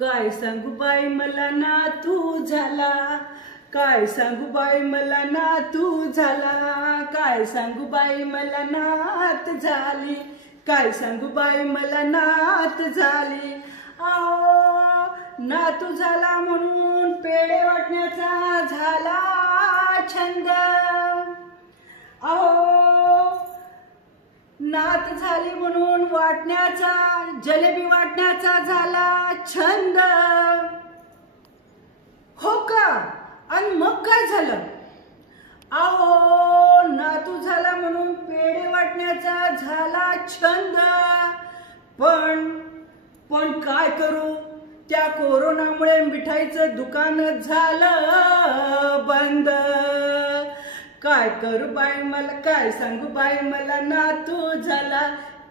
काय सांगू बाई मला नातू झाला, काय सांगू बाई मला नातू झाला, काय सांगू बाई मला नात झाली, काय सांगू बाई मला नात झाली। आओ नातू झाला म्हणून पेढे वाटण्याचा झाला छंद, आओ नात झाली म्हणून वाटण्याचा, जलेबी वाटण्याचा झाला छंद। हो का? आणि मग काय झालं? आओ नातू झाला म्हणून पेढे वाटण्याचा झाला छंद, पण काय करू, त्या कोरोनामुळे मिठाईचं दुकान झालं बंद। काय करू बाई मला, काय सांगू बाई मला नातू झाला,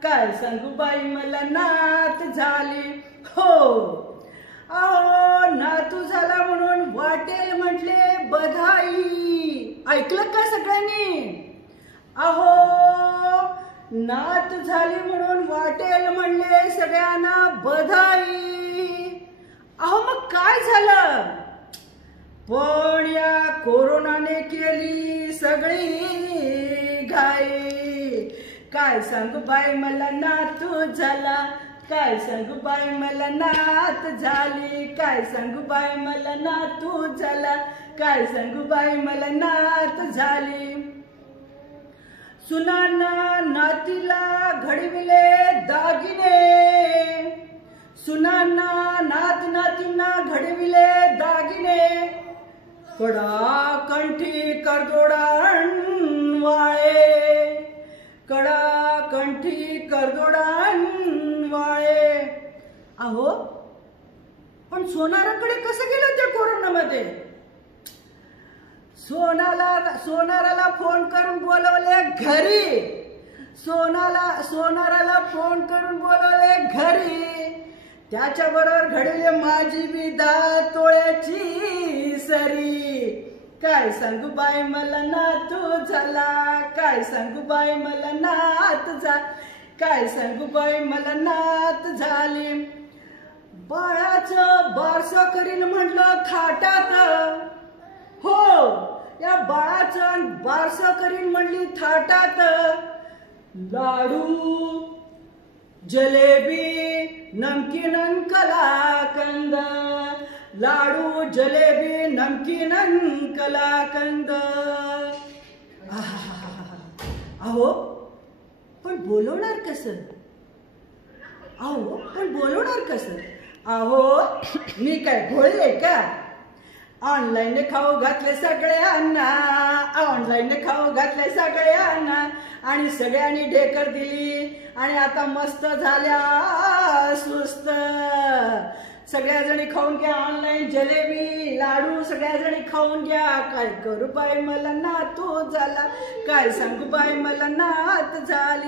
काय सांगू बाई मला नात झाली। हो आओ नातू झाला म्हणून वाटेल म्हटले बधाई, ऐकलं का सगळ्यांनी? अहो नात झाली म्हणून वाटेल म्हणले सगळ्यांना बधाई। अहो मग काय झालं? पण या कोरोनाने केली सगळी घाई। काय सांगू बाई मला नातू झाला, काय सांगू बाई मला नात झाली, काय सांगू बाई मला नातू झाला, काय सांगू बाई मला नात झाली। सुनांना नातीला घडविले दागिने, सुनांना नात नातींना घडविले दागिने, कडा कंठी करदोडान वाळे, कडा कंठी करदोडान वाळे। अहो पण सोनाराकडे कसं गेलं त्या कोरोनामध्ये? सोनाराला फोन करून बोलवले घरी, सोनाराला फोन करून बोलवले घरी, त्याच्याबरोबर घडले माझी बी 10 तोळ्याची सरी। काय सांगू बाई मला नातू झाला, काय सांगू बाई मला नात झाली, काय सांगू बाई मला नात झाली। बाळाचं बारसं करीन म्हटलं थाटात, हो या बाळाचं बारसं करीन म्हणली थाटात, लाडू जलेबी नमकीन कलाकंद, लाडू जलेबी नमकीन कलाकंद। अहो पण बोलवणार कसं? अहो पण बोलवणार कसं? अहो मी काय भोळी का? ऑनलाईन खाऊ घातले सगळ्यांना, ऑनलाईन खाऊ घातले सगळ्यांना, आणि सगळ्यांनी ढेकर दिली आणि आता मस्त झाल्या सुस्त। सगळ्या जणी खाऊन घ्या ऑनलाईन जलेबी लाडू, सगळ्या जणी खाऊन घ्या। काय करू बाई मला नातू झाला, काय सांगू बाई मला नात झाली।